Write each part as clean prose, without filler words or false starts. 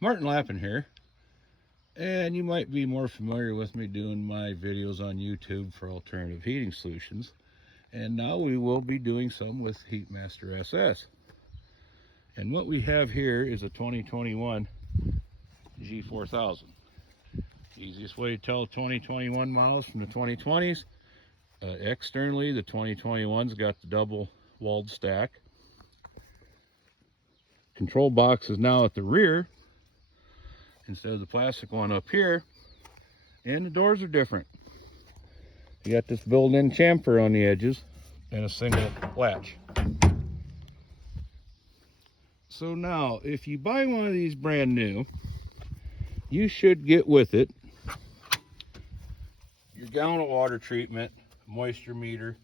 Martin Lappin here, and you might be more familiar with me doing my videos on YouTube for alternative heating solutions. And now we will be doing some with Heatmaster SS. And what we have here is a 2021 G4000. Easiest way to tell 2021 models from the 2020s. Externally, the 2021's got the double walled stack. Control box is now at the rear instead of the plastic one up here, and the doors are different. You got this built-in chamfer on the edges and a single latch. So now, if you buy one of these brand new, you should get with it your gallon of water treatment, moisture meter,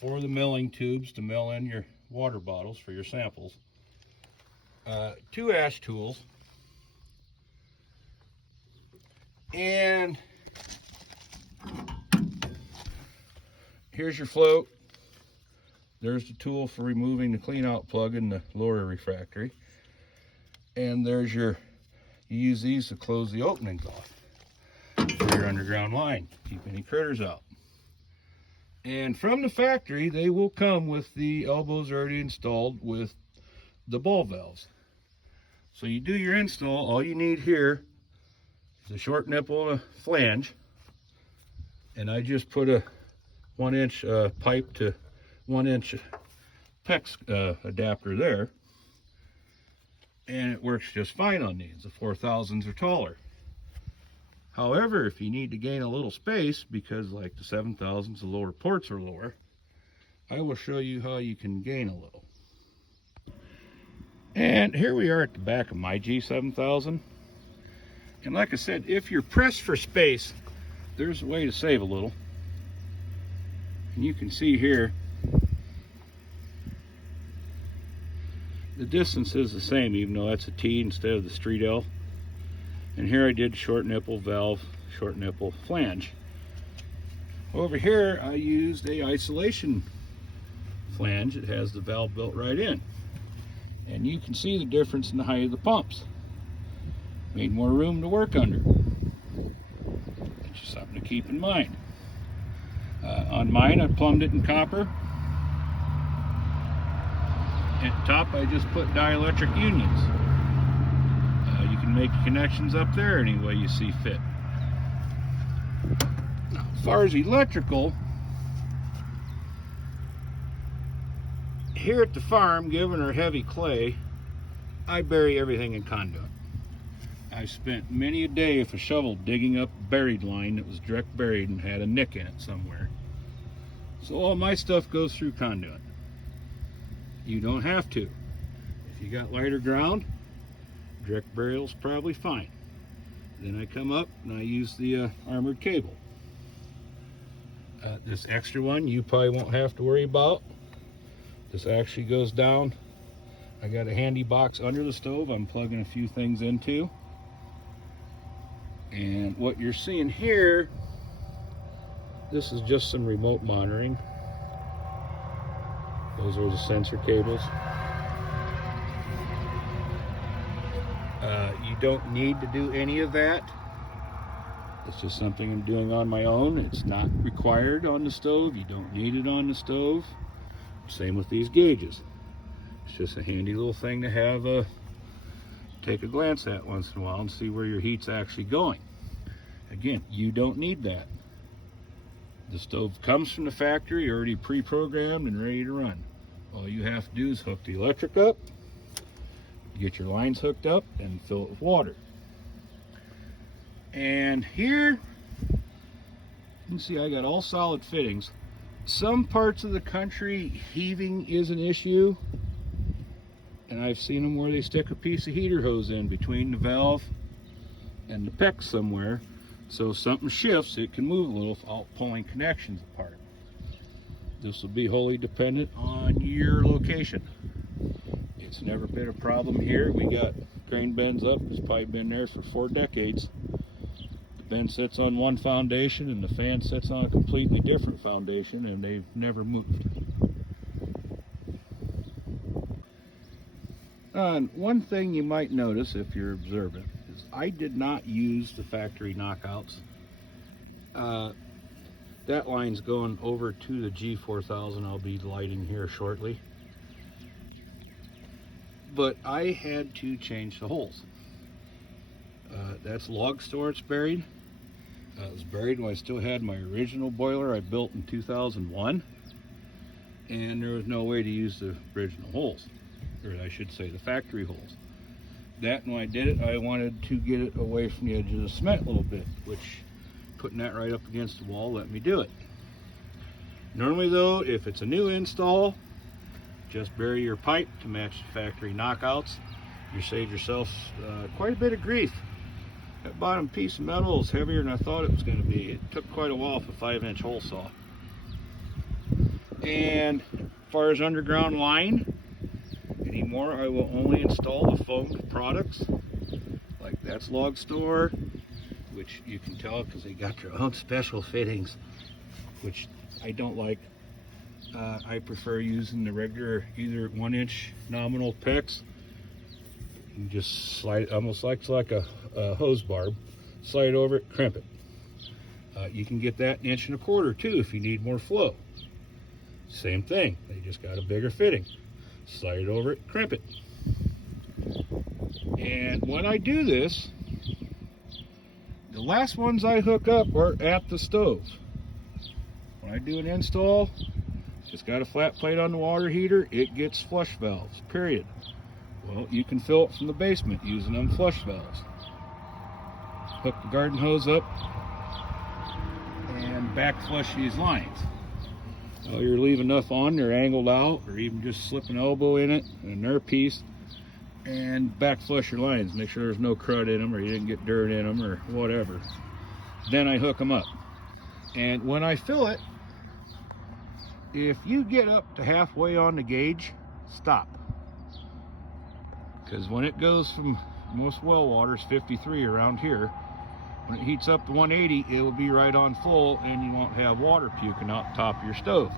for the milling tubes to mill in your water bottles for your samples, 2 ash tools, and here's your float. There's the tool for removing the clean out plug in the lower refractory, and there's you use these to close the openings off for your underground line, keep any critters out. And from the factory, they will come with the elbows already installed with the ball valves. So you do your install. All you need here is a short nipple and a flange, and I just put a 1-inch pipe to 1-inch PEX adapter there, and it works just fine on these. The 4000s are taller. However, if you need to gain a little space, because like the 7000s, the lower ports are lower, I will show you how you can gain a little. And here we are at the back of my G7000. And like I said, if you're pressed for space, there's a way to save a little. And you can see here, the distance is the same, even though that's a T instead of the street L. And here I did short nipple valve, short nipple flange. Over here I used a isolation flange. It has the valve built right in. And you can see the difference in the height of the pumps. Made more room to work under. It's just something to keep in mind. On mine, I plumbed it in copper. At the top, I just put dielectric unions. You can make connections up there any way you see fit. Now, as far as electrical, here at the farm, given our heavy clay, I bury everything in conduit. I've spent many a day with a shovel digging up buried line that was direct buried and had a nick in it somewhere. So all my stuff goes through conduit. You don't have to. If you got lighter ground, direct burial's probably fine. Then I come up and I use the armored cable. This extra one you probably won't have to worry about. This actually goes down. I got a handy box under the stove I'm plugging a few things into. And what you're seeing here, this is just some remote monitoring. Those are the sensor cables. You don't need to do any of that. It's just something I'm doing on my own. It's not required on the stove. You don't need it on the stove. Same with these gauges. It's just a handy little thing to have take a glance at once in a while and see where your heat's actually going. Again, you don't need that. The stove comes from the factory already pre-programmed and ready to run. All you have to do is hook the electric up, get your lines hooked up, and fill it with water. And here, you can see I got all solid fittings. Some parts of the country, heaving is an issue. And I've seen them where they stick a piece of heater hose in between the valve and the PEX somewhere. So if something shifts, it can move a little without pulling connections apart. This will be wholly dependent on your location. It's never been a problem here. We got crane bends up. It's probably been there for 4 decades. The bend sits on one foundation and the fan sits on a completely different foundation, and they've never moved. One thing you might notice if you're observant is I did not use the factory knockouts. That line's going over to the G4000 I'll be lighting here shortly. But I had to change the holes. That's log store it's buried. It was buried when I still had my original boiler I built in 2001. And there was no way to use the original holes. Or I should say the factory holes. That, when I did it, I wanted to get it away from the edge of the cement a little bit, which putting that right up against the wall let me do it. Normally though, if it's a new install, just bury your pipe to match the factory knockouts. You save yourself quite a bit of grief. That bottom piece of metal is heavier than I thought it was going to be. It took quite a while for a 5-inch hole saw. And as far as underground line, anymore I will only install the foamed products. Like that's Log Store, which you can tell because they got their own special fittings, which I don't like. I prefer using the regular either 1-inch nominal PEX. You just slide it almost like a hose barb, slide over it, crimp it. You can get that 1.25 inches too if you need more flow. Same thing, they just got a bigger fitting. Slide it over it, crimp it. And when I do this, the last ones I hook up are at the stove. When I do an install, just got a flat plate on the water heater, it gets flush valves, period. Well, you can fill it from the basement using them flush valves. Hook the garden hose up and back flush these lines. Well, you're leaving enough on, they're angled out, or even just slip an elbow in it, and a nerve piece, and back flush your lines. Make sure there's no crud in them, or you didn't get dirt in them, or whatever. Then I hook them up. And when I fill it, if you get up to halfway on the gauge, stop. Because when it goes from, most well water is 53 around here, when it heats up to 180, it will be right on full and you won't have water puking out the top of your stove.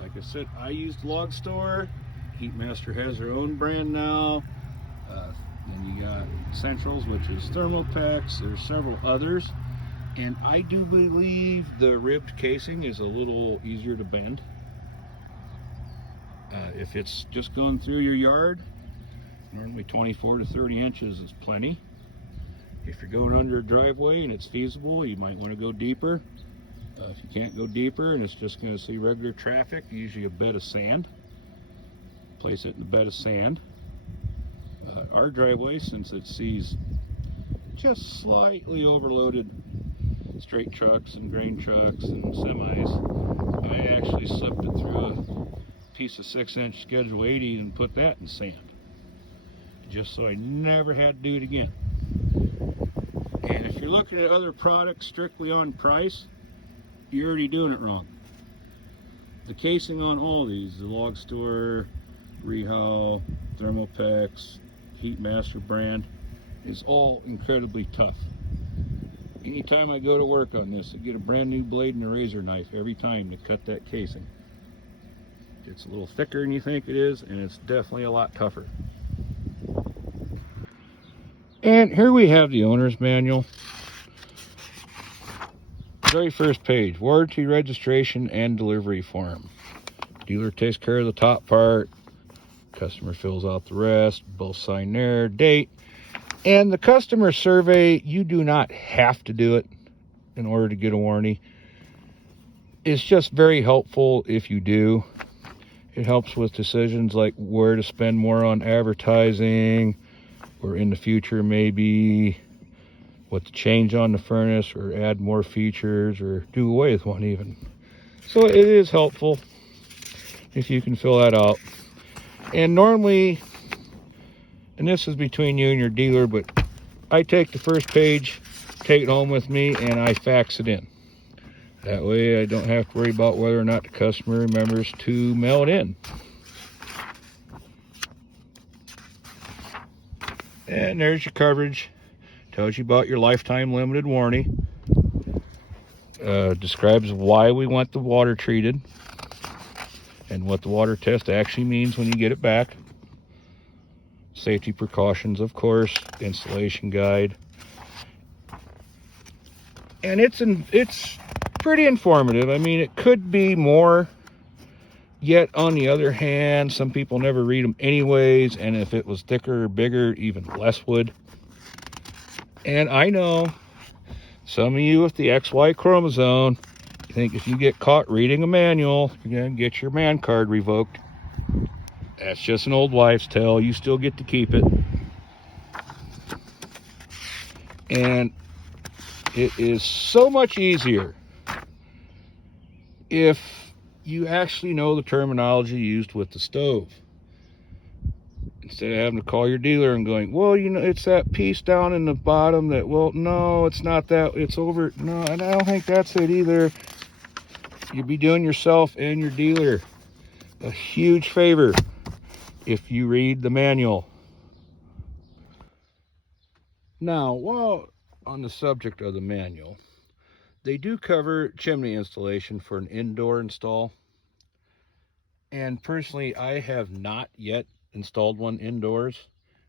Like I said, I used Log Store. Heatmaster has their own brand now. Then you got Centrals, which is Thermopex. There's several others. And I do believe the ribbed casing is a little easier to bend. If it's just going through your yard, normally 24 to 30 inches is plenty. If you're going under a driveway and it's feasible, you might want to go deeper. If you can't go deeper and it's just going to see regular traffic, usually a bed of sand. Place it in the bed of sand. Our driveway, since it sees just slightly overloaded straight trucks and grain trucks and semis, I actually slipped it through a piece of 6-inch Schedule 80 and put that in sand, just so I never had to do it again. And if you're looking at other products strictly on price, you're already doing it wrong. The casing on all these, the Log Store, Rehal, Thermopex, Heatmaster brand, is all incredibly tough. Anytime I go to work on this, I get a brand new blade and a razor knife every time to cut that casing. It's a little thicker than you think it is, and it's definitely a lot tougher. And here we have the owner's manual. Very first page, warranty, registration, and delivery form. Dealer takes care of the top part. Customer fills out the rest. Both sign their date. And the customer survey, you do not have to do it in order to get a warranty. It's just very helpful if you do. It helps with decisions like where to spend more on advertising, or in the future maybe what to change on the furnace, or add more features, or do away with one even. So it is helpful if you can fill that out. And normally, and this is between you and your dealer, but I take the first page, take it home with me, and I fax it in. That way I don't have to worry about whether or not the customer remembers to mail it in. And there's your coverage. Tells you about your lifetime limited warranty. describes why we want the water treated and what the water test actually means when you get it back. Safety precautions, of course, installation guide. And it's pretty informative. I mean, it could be more, yet on the other hand, some people never read them anyways, and if it was thicker or bigger, even less would. And I know some of you with the XY chromosome think if you get caught reading a manual, you're going to get your man card revoked. That's just an old wives' tale. You still get to keep it. And it is so much easier if you actually know the terminology used with the stove. Instead of having to call your dealer and going, well, you know, it's that piece down in the bottom that, well, no, it's not that, it's over. No, and I don't think that's it either. You'd be doing yourself and your dealer a huge favor if you read the manual. Now, while on the subject of the manual, they do cover chimney installation for an indoor install. And personally, I have not yet installed one indoors.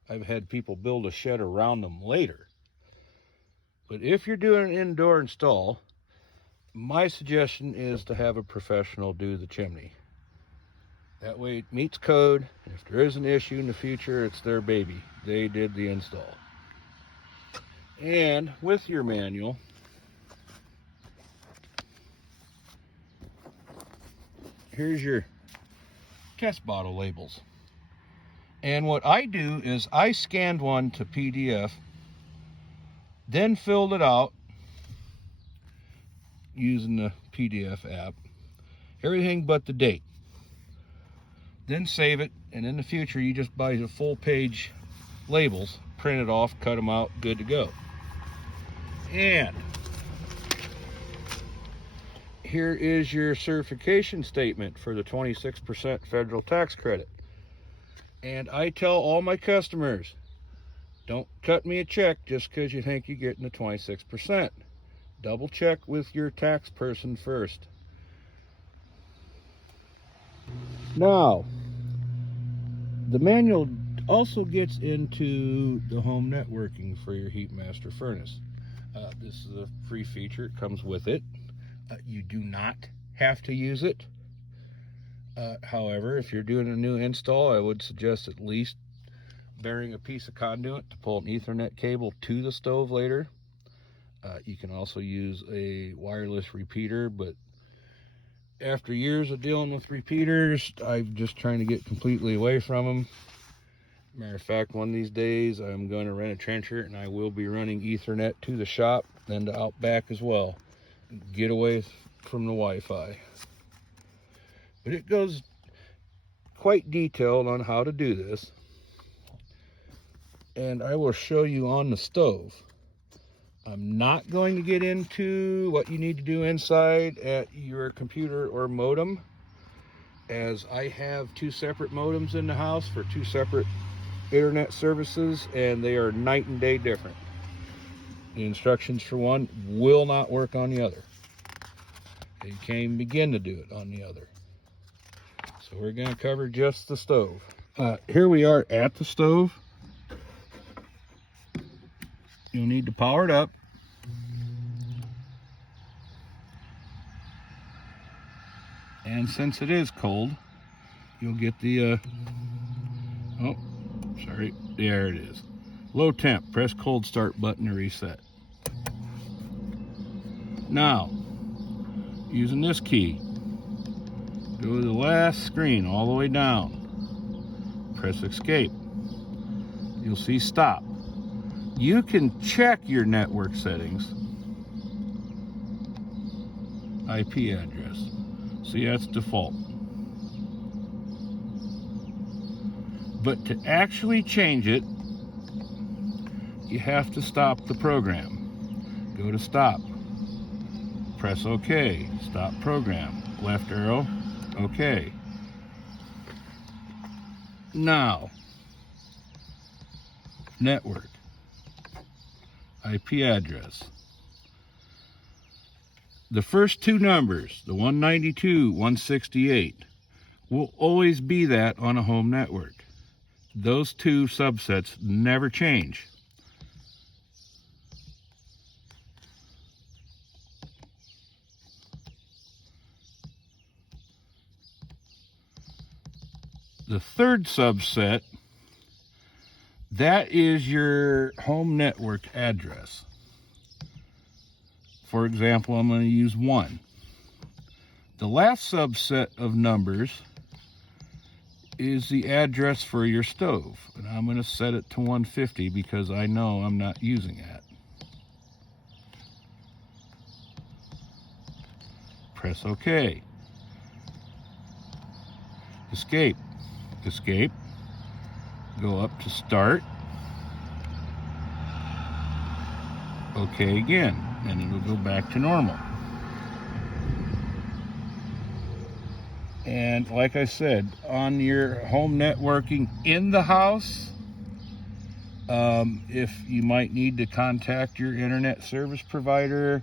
I've had people build a shed around them later. But if you're doing an indoor install, my suggestion is to have a professional do the chimney. That way it meets code. If there is an issue in the future, it's their baby. They did the install. And with your manual, here's your test bottle labels. And what I do is I scanned one to PDF, then filled it out using the PDF app, everything but the date. Then save it, and in the future you just buy the full page labels, print it off, cut them out, good to go. And here is your certification statement for the 26% federal tax credit. And I tell all my customers, don't cut me a check just because you think you're getting the 26%. Double check with your tax person first. Now, the manual also gets into the home networking for your Heatmaster furnace. This is a free feature. It comes with it. You do not have to use it. However, if you're doing a new install, I would suggest at least burying a piece of conduit to pull an Ethernet cable to the stove later. You can also use a wireless repeater, but after years of dealing with repeaters, I'm just trying to get completely away from them. Matter of fact, one of these days I'm going to rent a trencher and I will be running Ethernet to the shop and to out back as well. Get away from the Wi-Fi. But it goes quite detailed on how to do this. And I will show you on the stove. I'm not going to get into what you need to do inside at your computer or modem, as I have two separate modems in the house for two separate internet services, and they are night and day different. The instructions for one will not work on the other. You can't even begin to do it on the other. So we're going to cover just the stove. Here we are at the stove. You'll need to power it up. And since it is cold, you'll get the, oh, sorry, there it is. Low temp, press cold start button to reset. Now, using this key, go to the last screen all the way down. Press escape. You'll see stop. You can check your network settings. IP address. See, that's default. But to actually change it, you have to stop the program. Go to stop. Press OK. Stop program. Left arrow. OK. Now, network. IP address. the first two numbers, the 192, 168, will always be that on a home network. Those two subsets never change. The third subset, that is your home network address. For example, I'm going to use 1. The last subset of numbers is the address for your stove, and I'm going to set it to 150 because I know I'm not using that. Press OK. Escape. Escape. Go up to Start. OK again, and it will go back to normal. And like I said, on your home networking in the house, if you might need to contact your internet service provider,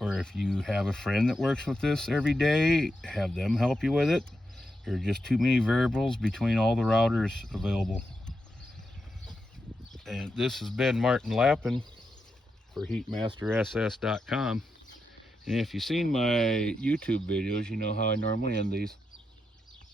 or if you have a friend that works with this every day, have them help you with it. There are just too many variables between all the routers available. And this has been Martin Lappin for HeatmasterSS.com. And if you've seen my YouTube videos, you know how I normally end these.